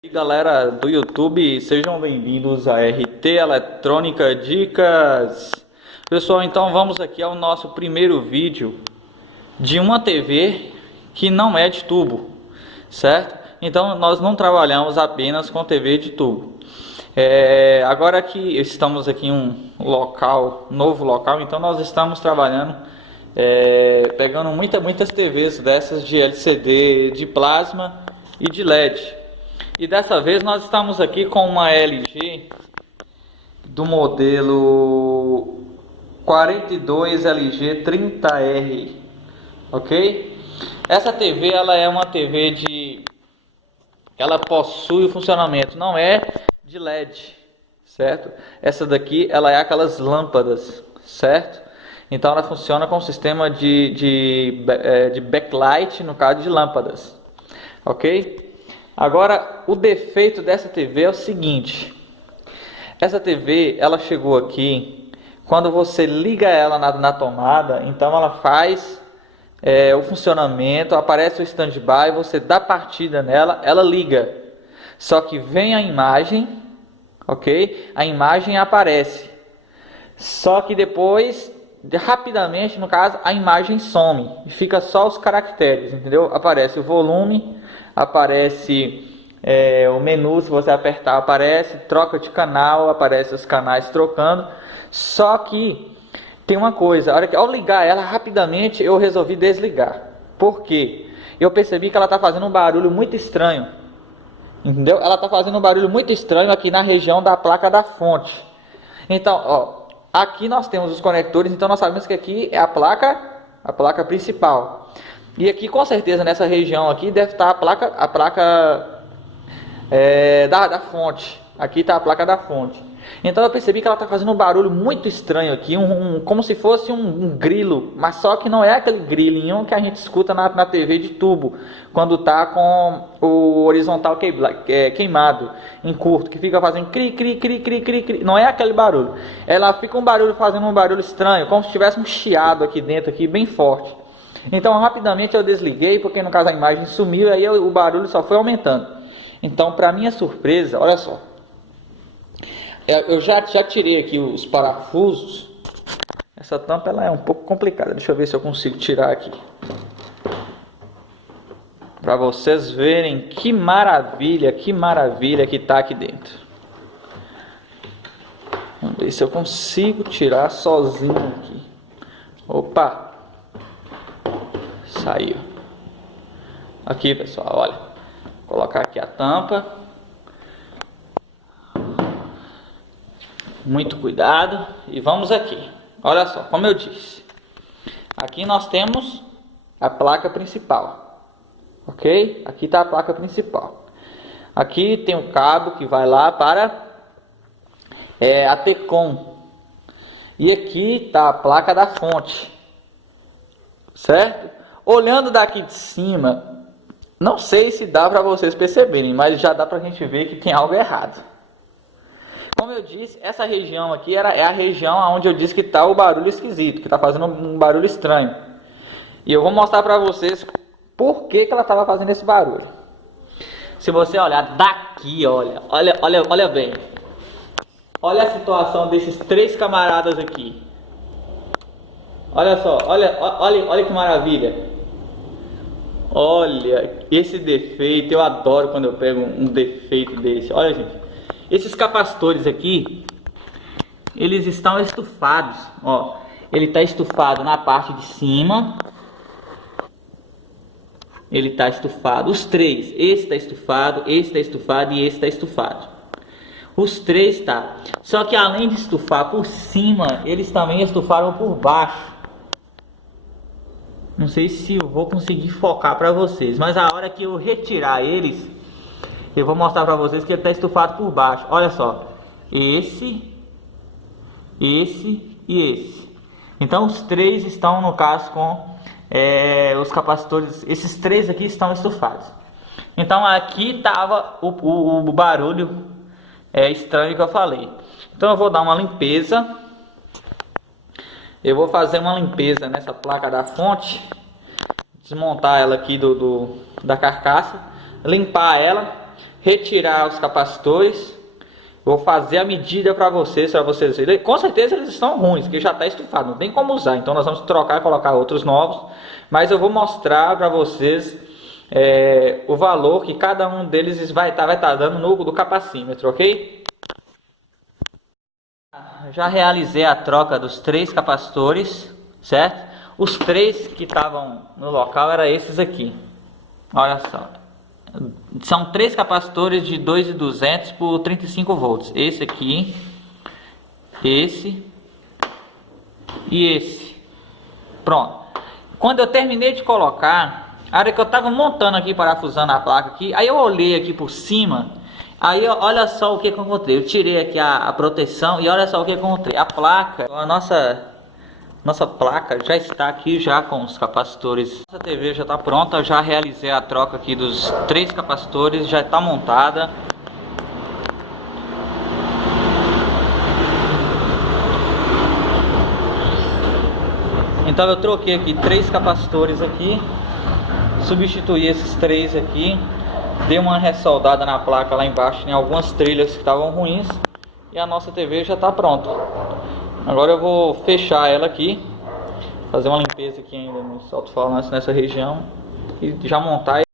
E galera do YouTube, sejam bem-vindos a RT Eletrônica Dicas. Pessoal, então vamos aqui ao nosso primeiro vídeo de uma TV que não é de tubo, certo? Então nós não trabalhamos apenas com TV de tubo. Agora que estamos aqui em um novo local, então nós estamos trabalhando, pegando muitas TVs dessas de LCD, de plasma e de LED. E dessa vez nós estamos aqui com uma LG do modelo 42 LG 30R, ok? Essa TV ela é uma TV ela possui o funcionamento, não é de LED, certo? Essa daqui ela é aquelas lâmpadas, certo? Então ela funciona com um sistema de backlight, no caso de lâmpadas, ok? Agora, o defeito dessa TV é o seguinte: essa TV ela chegou aqui, quando você liga ela na tomada, então ela faz o funcionamento, aparece o standby, você dá partida nela, ela liga. Só que vem a imagem, ok? A imagem aparece. Só que depois, rapidamente, no caso, a imagem some e fica só os caracteres, entendeu? Aparece o volume, aparece o menu, se você apertar aparece, troca de canal, aparece os canais trocando. Só que tem uma coisa, ao ligar ela rapidamente eu resolvi desligar. Por quê? Eu percebi que ela está fazendo um barulho muito estranho, entendeu? Ela está fazendo um barulho muito estranho aqui na região da placa da fonte. Então, ó, aqui nós temos os conectores, então nós sabemos que aqui é a placa principal. E aqui com certeza nessa região aqui deve estar a placa da fonte. Aqui está a placa da fonte. Então eu percebi que ela está fazendo um barulho muito estranho aqui, como se fosse um grilo, mas só que não é aquele grilinho que a gente escuta na TV de tubo, quando está com o horizontal queimado, em curto, que fica fazendo cri, cri, cri, cri, cri, cri. Não é aquele barulho. Ela fica fazendo um barulho estranho, como se tivesse um chiado aqui dentro, aqui, bem forte. Então rapidamente eu desliguei, porque no caso a imagem sumiu, aí o barulho só foi aumentando. Então, para minha surpresa, olha só, eu já tirei aqui os parafusos. Essa tampa ela é um pouco complicada, deixa eu ver se eu consigo tirar aqui, para vocês verem que maravilha que está aqui dentro. Vamos ver se eu consigo tirar sozinho aqui. Opa! Saiu. Aqui, pessoal, olha. Vou colocar aqui a tampa. Muito cuidado. E vamos aqui. Olha só, como eu disse. Aqui nós temos a placa principal. Ok? Aqui está a placa principal. Aqui tem o cabo que vai lá para a Tecon. E aqui está a placa da fonte. Certo? Olhando daqui de cima, não sei se dá para vocês perceberem, mas já dá para a gente ver que tem algo errado. Como eu disse, essa região aqui é a região onde eu disse que está o barulho esquisito, que está fazendo um barulho estranho. E eu vou mostrar para vocês por que ela estava fazendo esse barulho. Se você olhar daqui, olha bem. Olha a situação desses três camaradas aqui. Olha só, olha que maravilha. Olha, esse defeito, eu adoro quando eu pego um defeito desse. Olha, gente, esses capacitores aqui, eles estão estufados. Ó, ele está estufado na parte de cima. Ele está estufado, os três. Esse está estufado, esse está estufado e esse está estufado. Os três tá. Só que além de estufar por cima, eles também estufaram por baixo. Não sei se eu vou conseguir focar para vocês, mas a hora que eu retirar eles, eu vou mostrar para vocês que ele está estufado por baixo. Olha só, esse e esse. Então os três estão, no caso, com os capacitores. Esses três aqui estão estufados. Então aqui estava o barulho estranho que eu falei. Então eu vou dar uma limpeza. Eu vou fazer uma limpeza nessa placa da fonte, desmontar ela aqui da carcaça, limpar ela, retirar os capacitores. Vou fazer a medida para vocês verem. Com certeza eles estão ruins, porque já está estufado, não tem como usar. Então nós vamos trocar e colocar outros novos. Mas eu vou mostrar para vocês o valor que cada um deles vai estar dando no capacímetro, ok? Já realizei a troca dos 3 capacitores, certo? Os 3 que estavam no local eram esses aqui. Olha só. São 3 capacitores de 2.200 por 35 volts. Esse aqui, esse e esse. Pronto. Quando eu terminei de colocar, a hora que eu estava montando aqui, parafusando a placa aqui, aí eu olhei aqui por cima, aí olha só o que eu encontrei. Eu tirei aqui a proteção e olha só o que eu encontrei. A placa, a nossa placa já está aqui já com os capacitores. Nossa TV já está pronta, já realizei a troca aqui dos 3 capacitores, já está montada. Então eu troquei aqui 3 capacitores aqui, substituí esses 3 aqui, dei uma ressoldada na placa lá embaixo em algumas trilhas que estavam ruins e a nossa TV já está pronta. Agora eu vou fechar ela aqui, fazer uma limpeza aqui ainda nos alto-falantes nessa região e já montar.